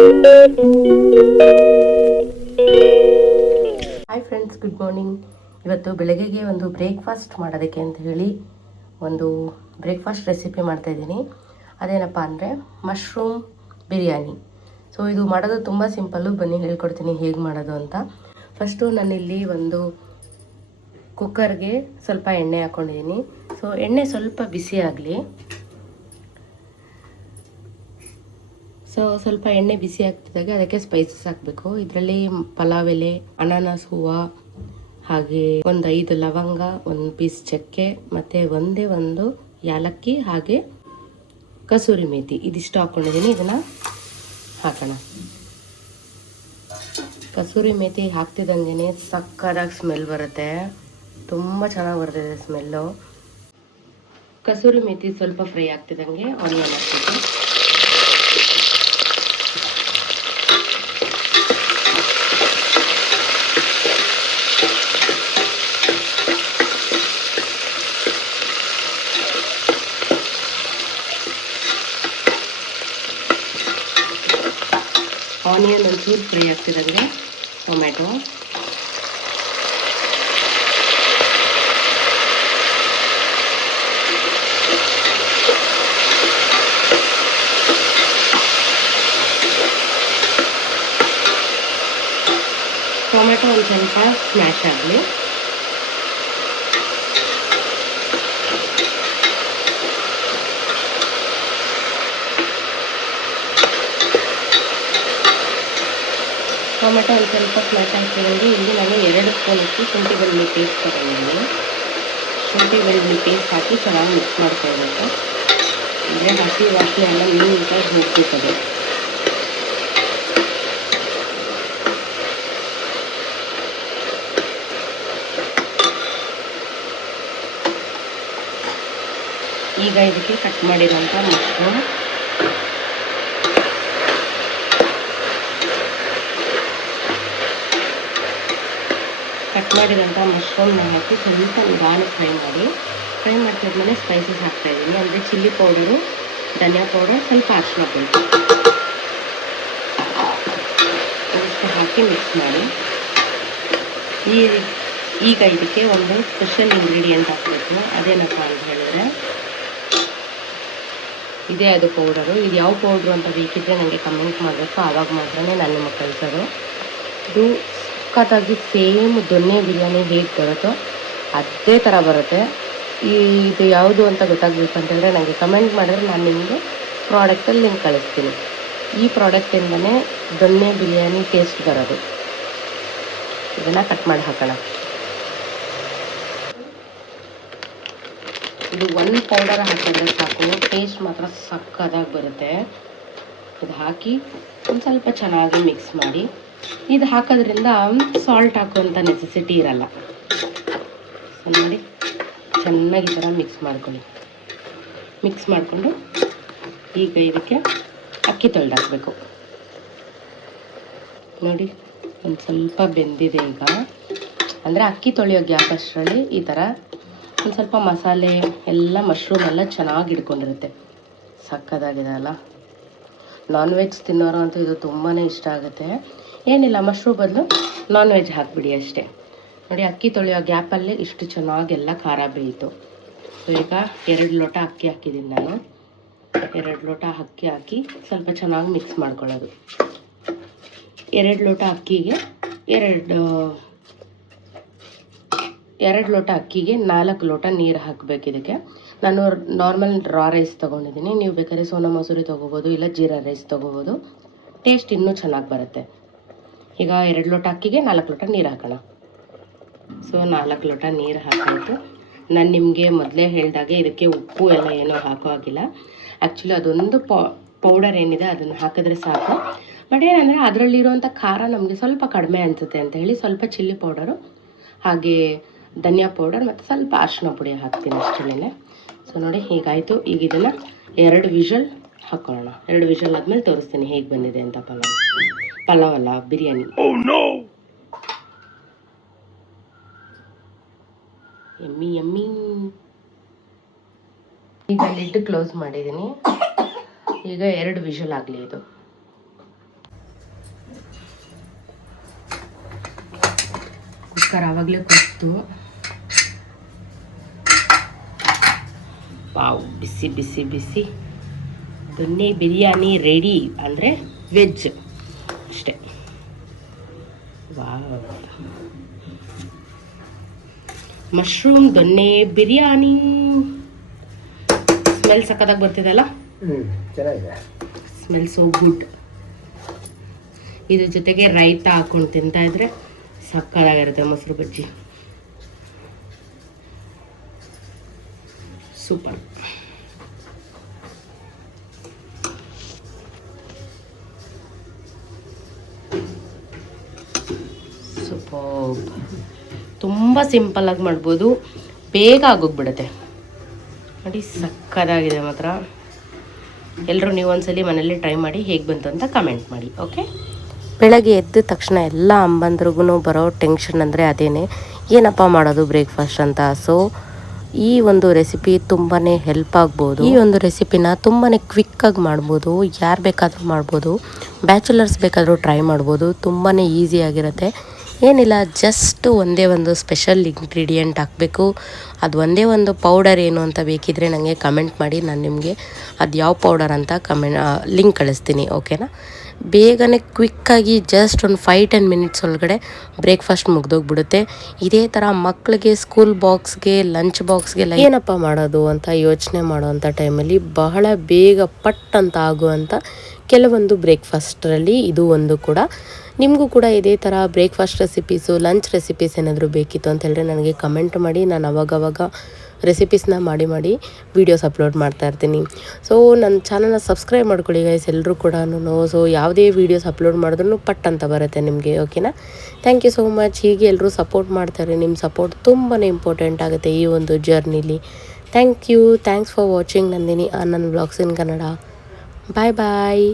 Hi friends, good morning. ಇವತ್ತು ಬೆಳಗ್ಗೆಗೆ ಒಂದು breakfast ಮಾಡೋದಕ್ಕೆ ಅಂತ ಹೇಳಿ ಒಂದು ಬ್ರೇಕ್ಫಾಸ್ಟ್ ರೆಸಿಪಿ ಮಾಡ್ತಾಯಿದ್ದೀನಿ. ಅದೇನಪ್ಪ ಅಂದರೆ ಮಶ್ರೂಮ್ ಬಿರಿಯಾನಿ. ಸೊ ಇದು ಮಾಡೋದು ತುಂಬ ಸಿಂಪಲ್ಲು. ಬನ್ನಿ ಹೇಳ್ಕೊಡ್ತೀನಿ ಹೇಗೆ ಮಾಡೋದು ಅಂತ. ಫಸ್ಟು ನಾನಿಲ್ಲಿ ಒಂದು ಕುಕ್ಕರ್ಗೆ ಸ್ವಲ್ಪ ಎಣ್ಣೆ ಹಾಕ್ಕೊಂಡಿದ್ದೀನಿ. ಸೊ ಎಣ್ಣೆ ಸ್ವಲ್ಪ ಬಿಸಿ ಆಗಲಿ. ಸೊ ಸ್ವಲ್ಪ ಎಣ್ಣೆ ಬಿಸಿ ಆಗ್ತಿದ್ದಾಗ ಅದಕ್ಕೆ ಸ್ಪೈಸಸ್ ಹಾಕಬೇಕು. ಇದರಲ್ಲಿ ಪಲಾವ್ ಎಲೆ, ಅನಾನಸ್ ಹೂವು, ಹಾಗೆ ಒಂದು 5 ಲವಂಗ, ಒಂದು ಪೀಸ್ ಚಕ್ಕೆ, ಮತ್ತು ಒಂದೇ ಒಂದು ಯಾಲಕ್ಕಿ, ಹಾಗೆ ಕಸೂರಿ ಮೇಥಿ, ಇದಿಷ್ಟು ಹಾಕ್ಕೊಂಡಿದ್ದೀನಿ. ಇದನ್ನು ಹಾಕೋಣ. ಕಸೂರಿ ಮೇಥಿ ಹಾಕ್ತಿದ್ದಂಗೆ ಸಕ್ಕತ್ತಾಗಿ ಸ್ಮೆಲ್ ಬರುತ್ತೆ. ತುಂಬ ಚೆನ್ನಾಗಿ ಬರ್ತಿದೆ ಸ್ಮೆಲ್ಲು. ಕಸೂರಿ ಮೇಥಿ ಸ್ವಲ್ಪ ಫ್ರೈ ಆಗ್ತಿದ್ದಂಗೆ ಆನಿಯನ್ ಹಾಕ್ಬೇಕು. ಆನಿಯನ್ ಒಂಚೂರು ಫ್ರೈ ಆಗ್ತಿದ್ದಂಗೆ ಟೊಮ್ಯಾಟೊ, ಒಂದು ಸ್ವಲ್ಪ ಸ್ಮ್ಯಾಶ್ ಆಗಲಿ. ಟೊಮೆಟೊ ಒಂದು ಸ್ವಲ್ಪ ಸ್ಮ್ಯಾಶ್ ಆಗ್ತಿರೋದು. ಇಲ್ಲಿ ನಾನು 2 ಸ್ಪೂನಷ್ಟು ಶುಂಠಿ ಬೆಳ್ಳುಳ್ಳಿ ಪೇಸ್ಟ್ ತಗೊಂಡಿದ್ದೀನಿ. ಶುಂಠಿ ಬೆಳ್ಳುಳ್ಳಿ ಪೇಸ್ಟ್ ಹಾಕಿ ಚೆನ್ನಾಗಿ ಮಿಕ್ಸ್ ಮಾಡ್ಕೊಳ್ಬೇಕು. ಅಂದರೆ ಹಸಿ ವಾಸನೆ ಎಲ್ಲ ನೀಟಾಗಿ ಹೋಗ್ಬೇಕದು. ಈಗ ಇದಕ್ಕೆ ಕಟ್ ಮಾಡಿರೋಂಥ ಮಶ್ರೂಮ್, ಮಶ್ರೂಮ್ನ ಹಾಕಿ ಸ್ವಲ್ಪ ನಿಧಾನಕ್ಕೆ ಫ್ರೈ ಮಾಡ್ತಿದ್ಮೇಲೆ ಸ್ಪೈಸಸ್ ಹಾಕ್ತಾಯಿದ್ದೀನಿ. ಅಂದರೆ ಚಿಲ್ಲಿ ಪೌಡರು, ಧನಿಯಾ ಪೌಡರ್, ಸ್ವಲ್ಪ ಅರಿಶಿನ ಬೇಕು, ಇಷ್ಟು ಹಾಕಿ ಮಿಕ್ಸ್ ಮಾಡಿ. ಈಗ ಇದಕ್ಕೆ ಒಂದು ಸ್ಪೆಷಲ್ ಇಂಗ್ರೀಡಿಯೆಂಟ್ ಹಾಕಬೇಕು. ಅದೇನಪ್ಪ ಅಂತ ಹೇಳಿದ್ರೆ ಇದೇ ಅದು ಪೌಡರು. ಇದು ಯಾವ ಪೌಡ್ರು ಅಂತ ಬೇಕಿದ್ರೆ ನನಗೆ ಕಮೆಂಟ್ ಮಾಡಬೇಕು. ಆವಾಗ ಮಾತ್ರ ನಾನು ನಿಮಗೆ ಕಳಿಸೋದು. ಇದು ಸಖತ್ತಾಗಿ ಸೇಮ್ ದೊನ್ನೆ ಬಿರಿಯಾನಿ ಹೇಗೆ ಬರುತ್ತೋ ಅದೇ ಥರ ಬರುತ್ತೆ. ಇದು ಯಾವುದು ಅಂತ ಗೊತ್ತಾಗಬೇಕಂತಂದರೆ ನನಗೆ ಕಮೆಂಟ್ ಮಾಡಿದ್ರೆ ನಾನು ನಿಮಗೆ ಪ್ರಾಡಕ್ಟಲ್ಲಿ ಲಿಂಕ್ ಕಳಿಸ್ತೀನಿ. ಈ ಪ್ರಾಡಕ್ಟಿಂದನೇ ದೊನ್ನೆ ಬಿರಿಯಾನಿ ಟೇಸ್ಟ್ ಬರೋದು. ಇದನ್ನು ಕಟ್ ಮಾಡಿ ಹಾಕೋಣ. ಇದು 1 ಪೌಡರ್ ಹಾಕಿದ್ರೆ ಸಾಕು, ಟೇಸ್ಟ್ ಮಾತ್ರ ಸಕ್ಕತ್ತಾಗಿ ಬರುತ್ತೆ. ಇದು ಹಾಕಿ ಒಂದು ಸ್ವಲ್ಪ ಚೆನ್ನಾಗಿ ಮಿಕ್ಸ್ ಮಾಡಿ. ಇದು ಹಾಕೋದ್ರಿಂದ ಸಾಲ್ಟ್ ಹಾಕುವಂಥ ನೆಸೆಸಿಟಿ ಇರಲ್ಲ. ನೋಡಿ, ಚೆನ್ನಾಗಿ ಈ ಥರ ಮಿಕ್ಸ್ ಮಾಡ್ಕೊಳ್ಳಿ. ಮಿಕ್ಸ್ ಮಾಡಿಕೊಂಡು ಈಗ ಇದಕ್ಕೆ ಅಕ್ಕಿ ತೊಳೆದು ಹಾಕಬೇಕು. ನೋಡಿ, ಒಂದು ಸ್ವಲ್ಪ ಬೆಂದಿದೆ ಈಗ. ಅಂದರೆ ಅಕ್ಕಿ ತೊಳೆಯೋ ಗ್ಯಾಪ್ ಅಷ್ಟರಲ್ಲಿ ಈ ಥರ ಒಂದು ಸ್ವಲ್ಪ ಮಸಾಲೆ ಎಲ್ಲ, ಮಶ್ರೂಮ್ ಎಲ್ಲ ಚೆನ್ನಾಗಿ ಹಿಡ್ಕೊಂಡಿರುತ್ತೆ. ಸಕ್ಕತ್ತಾಗಿದೆ ಅಲ್ಲ. ನಾನ್ ವೆಜ್ ತಿನ್ನೋರು ಅಂತೂ ಇದು ತುಂಬಾ ಇಷ್ಟ ಆಗುತ್ತೆ. ಏನಿಲ್ಲ, ಮಶ್ರೂಮ್ ಬದಲು ನಾನ್ ವೆಜ್ ಹಾಕಿಬಿಡಿ ಅಷ್ಟೇ. ನೋಡಿ, ಅಕ್ಕಿ ತೊಳೆಯೋ ಗ್ಯಾಪಲ್ಲಿ ಇಷ್ಟು ಚೆನ್ನಾಗೆಲ್ಲ ಖಾರ ಬೇಯಿತು. ಸೊ ಈಗ 2 ಲೋಟ ಅಕ್ಕಿ ಹಾಕಿದ್ದೀನಿ ನಾನು. 2 ಲೋಟ ಅಕ್ಕಿ ಹಾಕಿ ಸ್ವಲ್ಪ ಚೆನ್ನಾಗಿ ಮಿಕ್ಸ್ ಮಾಡ್ಕೊಳ್ಳೋದು. 2 ಲೋಟ ಅಕ್ಕಿಗೆ 2 ಲೋಟ ಅಕ್ಕಿಗೆ 4 ಲೋಟ ನೀರು ಹಾಕಬೇಕು. ಇದಕ್ಕೆ ನಾನು ನಾರ್ಮಲ್ ರಾ ರೈಸ್ ತೊಗೊಂಡಿದ್ದೀನಿ. ನೀವು ಬೇಕಾದ್ರೆ ಸೋನಾ ಮಸೂರಿ ತೊಗೋಬೋದು, ಇಲ್ಲ ಜೀರಾ ರೈಸ್ ತೊಗೋಬೋದು. ಟೇಸ್ಟ್ ಇನ್ನೂ ಚೆನ್ನಾಗಿ ಬರುತ್ತೆ. ಈಗ 2 ಲೋಟ ಅಕ್ಕಿಗೆ 4 ಲೋಟ ನೀರು ಹಾಕೋಣ. ಸೊ 4 ಲೋಟ ನೀರು ಹಾಕಾಯಿತು. ನಾನು ನಿಮಗೆ ಮೊದಲೇ ಹೇಳಿದಾಗೆ ಇದಕ್ಕೆ ಉಪ್ಪು ಎಲ್ಲ ಏನೂ ಹಾಕೋ ಆಗಿಲ್ಲ. ಆ್ಯಕ್ಚುಲಿ ಅದೊಂದು ಪೌಡರ್ ಏನಿದೆ ಅದನ್ನು ಹಾಕಿದ್ರೆ ಸಾಕು. ಬಟ್ ಏನಂದರೆ ಅದರಲ್ಲಿರುವಂಥ ಖಾರ ನಮಗೆ ಸ್ವಲ್ಪ ಕಡಿಮೆ ಅನಿಸುತ್ತೆ ಅಂತ ಹೇಳಿ ಸ್ವಲ್ಪ ಚಿಲ್ಲಿ ಪೌಡರು, ಹಾಗೆ ಧನಿಯಾ ಪೌಡರ್ ಮತ್ತು ಸ್ವಲ್ಪ ಅರಿಶಿನ ಪುಡಿ ಹಾಕ್ತೀನಿ ಅಷ್ಟೇ. ಸೊ ನೋಡಿ, ಹೀಗಾಯಿತು. ಈಗ ಇದನ್ನು 2 ವಿಷಲ್ ಹಾಕ್ಕೊಳ್ಳೋಣ. 2 ವಿಷಲ್ ಆದಮೇಲೆ ತೋರಿಸ್ತೀನಿ ಹೇಗೆ ಬಂದಿದೆ ಅಂತ. ಪಲಾವ್ ಅಲ್ಲ, ಬಿರಿಯಾನಿ. Yummy yummy. ಈಗ ಲಿಡ್ ಕ್ಲೋಸ್ ಮಾಡಿದ್ದೀನಿ. ಈಗ 2 ವಿಷಲ್ ಆಗಲಿ ಇದು. ಕುಕ್ಕರ್ ಆವಾಗಲೇ ಕೊಟ್ಟು ವಾವ್, ಬಿಸಿ ಬಿಸಿ ಬಿಸಿ ದೊನ್ನೆ ಬಿರಿಯಾನಿ ರೆಡಿ. ಅಂದರೆ ವೆಜ್ ಅಷ್ಟೇ. ವಾವ್, ಮಶ್ರೂಮ್ ದೊನ್ನೆ ಬಿರಿಯಾನಿ. ಸ್ಮೆಲ್ ಸಕ್ಕತ್ತಾಗಿ ಬರ್ತಿದೆಲ್ಲ. ಚೆನ್ನಾಗಿದೆ, ಸ್ಮೆಲ್ ಸೋ ಗುಡ್. ಇದ್ರ ಜೊತೆಗೆ ರೈತ ಹಾಕೊಂಡು ತಿಂತಾ ಇದ್ರೆ ಸಕ್ಕತ್ತಾಗಿರುತ್ತೆ. ಮೊಸರು ಬಜ್ಜಿ ಸೂಪರ್. ಸೂಪರ್. ತುಂಬ ಸಿಂಪಲ್ಲಾಗಿ ಮಾಡ್ಬೋದು, ಬೇಗ ಆಗೋಗ್ಬಿಡುತ್ತೆ ನೋಡಿ. ಸಕ್ಕತ್ತಾಗಿದೆ ಮಾತ್ರ. ಎಲ್ಲರೂ ನೀವು ಒಂದ್ಸಲಿ ಮನೇಲಿ ಟ್ರೈ ಮಾಡಿ, ಹೇಗೆ ಬಂತು ಅಂತ ಕಮೆಂಟ್ ಮಾಡಿ. ಓಕೆ. ಬೆಳಗ್ಗೆ ಎದ್ದ ತಕ್ಷಣ ಎಲ್ಲ ಅಮ್ಮಂದ್ರಿಗೂ ಬರೋ ಟೆನ್ಷನ್ ಅಂದರೆ ಅದೇನೆ, ಏನಪ್ಪ ಮಾಡೋದು ಬ್ರೇಕ್ಫಾಸ್ಟ್ ಅಂತ. ಸೊ ಈ ಒಂದು ರೆಸಿಪಿ ತುಂಬಾ ಹೆಲ್ಪ್ ಆಗ್ಬೋದು. ಈ ಒಂದು ರೆಸಿಪಿನ ತುಂಬಾ ಕ್ವಿಕ್ಕಾಗಿ ಮಾಡ್ಬೋದು, ಯಾರು ಬೇಕಾದರೂ ಮಾಡ್ಬೋದು, ಬ್ಯಾಚುಲರ್ಸ್ ಬೇಕಾದರೂ ಟ್ರೈ ಮಾಡ್ಬೋದು. ತುಂಬಾ ಈಸಿಯಾಗಿರುತ್ತೆ. ಏನಿಲ್ಲ, ಜಸ್ಟ್ ಒಂದೇ ಒಂದು ಸ್ಪೆಷಲ್ ಇಂಗ್ರೀಡಿಯೆಂಟ್ ಹಾಕಬೇಕು. ಅದು ಒಂದೇ ಒಂದು ಪೌಡರ್ ಏನು ಅಂತ ಬೇಕಿದ್ರೆ ನನಗೆ ಕಮೆಂಟ್ ಮಾಡಿ, ನಾನು ನಿಮಗೆ ಅದು ಯಾವ ಪೌಡರ್ ಅಂತ ಲಿಂಕ್ ಕಳಿಸ್ತೀನಿ. ಓಕೆನಾ. ಬೇಗನೆ ಕ್ವಿಕ್ಕಾಗಿ ಜಸ್ಟ್ ಒಂದು 5-10 ಮಿನಿಟ್ಸ್ ಒಳಗಡೆ ಬ್ರೇಕ್ಫಾಸ್ಟ್ ಮುಗ್ದೋಗ್ಬಿಡುತ್ತೆ. ಇದೇ ಥರ ಮಕ್ಕಳಿಗೆ ಸ್ಕೂಲ್ ಬಾಕ್ಸ್ಗೆ, ಲಂಚ್ ಬಾಕ್ಸ್ಗೆ ಏನಪ್ಪ ಮಾಡೋದು ಅಂತ ಯೋಚನೆ ಮಾಡೋವಂಥ ಟೈಮಲ್ಲಿ ಬಹಳ ಬೇಗ ಪಟ್ ಅಂತ ಆಗುವಂಥ ಕೆಲವೊಂದು ಬ್ರೇಕ್ಫಾಸ್ಟ್ರಲ್ಲಿ ಇದು ಒಂದು ಕೂಡ. ನಿಮಗೂ ಕೂಡ ಇದೇ ಥರ ಬ್ರೇಕ್ಫಾಸ್ಟ್ ರೆಸಿಪೀಸು, ಲಂಚ್ ರೆಸಿಪೀಸ್ ಏನಾದರೂ ಬೇಕಿತ್ತು ಅಂತ ಹೇಳಿದ್ರೆ ನನಗೆ ಕಮೆಂಟ್ ಮಾಡಿ. ನಾನು ಅವಾಗವಾಗ ರೆಸಿಪೀಸ್ನ ಮಾಡಿ ವೀಡಿಯೋಸ್ ಅಪ್ಲೋಡ್ ಮಾಡ್ತಾ ಇರ್ತೀನಿ. ಸೊ ನನ್ನ ಚಾನಲ್ನ ಸಬ್ಸ್ಕ್ರೈಬ್ ಮಾಡ್ಕೊಳ್ಳಿ ಗೈಸ್, ಎಲ್ಲರೂ ಕೂಡ. ಸೊ ಯಾವುದೇ ವೀಡಿಯೋಸ್ ಅಪ್ಲೋಡ್ ಮಾಡಿದ್ರೂ ಪಟ್ ಅಂತ ಬರುತ್ತೆ ನಿಮಗೆ. ಓಕೆನಾ. Thank you so much. ಹೀಗೆ ಎಲ್ಲರೂ ಸಪೋರ್ಟ್ ಮಾಡ್ತಾರೆ. ನಿಮ್ಮ ಸಪೋರ್ಟ್ ತುಂಬಾ ಇಂಪಾರ್ಟೆಂಟ್ ಆಗುತ್ತೆ ಈ ಒಂದು ಜರ್ನಿಲಿ. Thank you. Thanks for watching Nandini ನನ್ನ ವ್ಲಾಗ್ಸ್ ಇನ್ ಕನ್ನಡ. ಬಾಯ್ ಬಾಯ್.